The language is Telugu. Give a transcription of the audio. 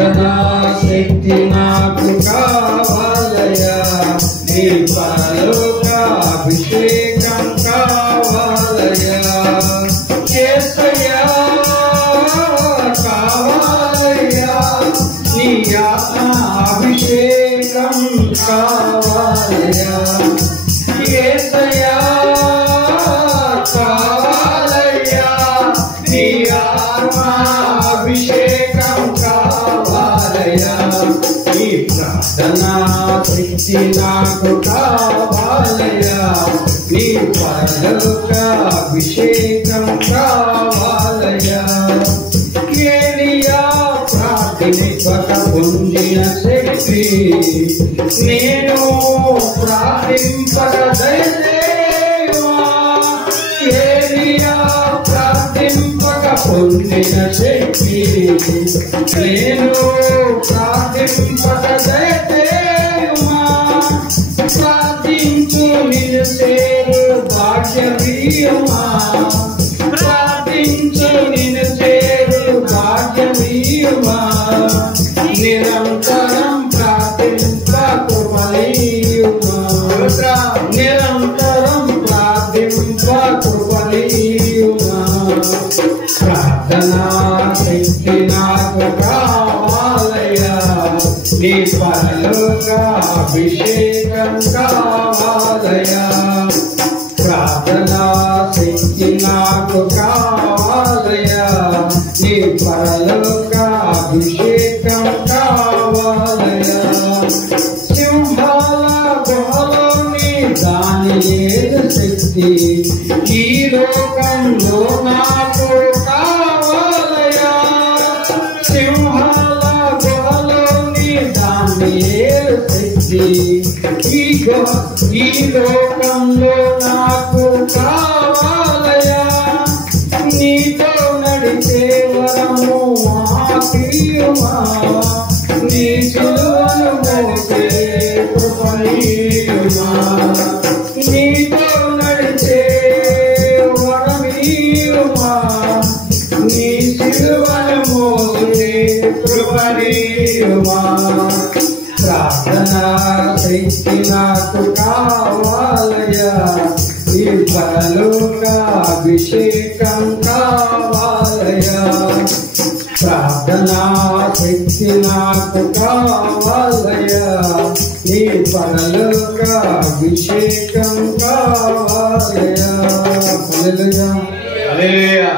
ప్రార్థనా శక్తి నాకు కావాలయ్యా, నీ పరలోక అభిషేకం కావాలయ్యా, యేసయ్యా కావాలయ్యా, నీ ఆత్మ అభిషేకం కావాలయ్యా, యేసయ్యా కావాలయ్యా, నీ ఆత్మ అభిషేకం కావాలయ్యా, నీ ప్రార్థనా శక్తి నాకు కావాలయ్యా, నీ పరలోక అభిషేకం కావాలయ్యా, ఏలియా ప్రార్థింపక పొందిన శక్తి నేను ప్రార్థింపక దయచేయుమా, ఏలియా ప్రార్థింపక పొందిన శక్తి నేను ప్రార్థింపక దయచేయుమా, ప్రార్థించు నిన్ను చేరు భాగ్యమీయుమా, ప్రార్థించు నిన్ను చేరు భాగ్యమీయుమా, నిరంతరం ప్రార్థింప కృపలీయుమా, నిరంతరం ప్రార్థింప కృపలీయుమా, ప్రార్థనా శక్తి నాకు కావాలయ్యా, నీ పరలోక అభిషేకం కావాలయ్యా, ప్రార్థనా శక్తి నాకు కావాలయ్యా, నీ పరలోక అభిషేకం కావాలయ్యా, సింహాల గుహలోని దానియేలు శక్తి ఈ లోకంలో నాకు కావాలయ్యా, సింహాల గుహలోని దానియేలు శక్తి ఈ లోకంలో నాకు కావాలయ్యా, నీతో నడిచే వరము మాకియుమా, నీ సిలువను మోసే కృపణీయుమా, నీతో నడిచే వరమీయుమా, నీ సిలువను మోసే కృపణీయుమా, ప్రార్థనా శక్తి నాకు కావాలయ్యా, ఈ పరలోక అభిషేకం కావాలయ్యా, ప్రార్థనా శక్తి నాకు కావాలయ్యా, ఈ పరలోక అభిషేకం కావాలయ్యా. హల్లెలూయా.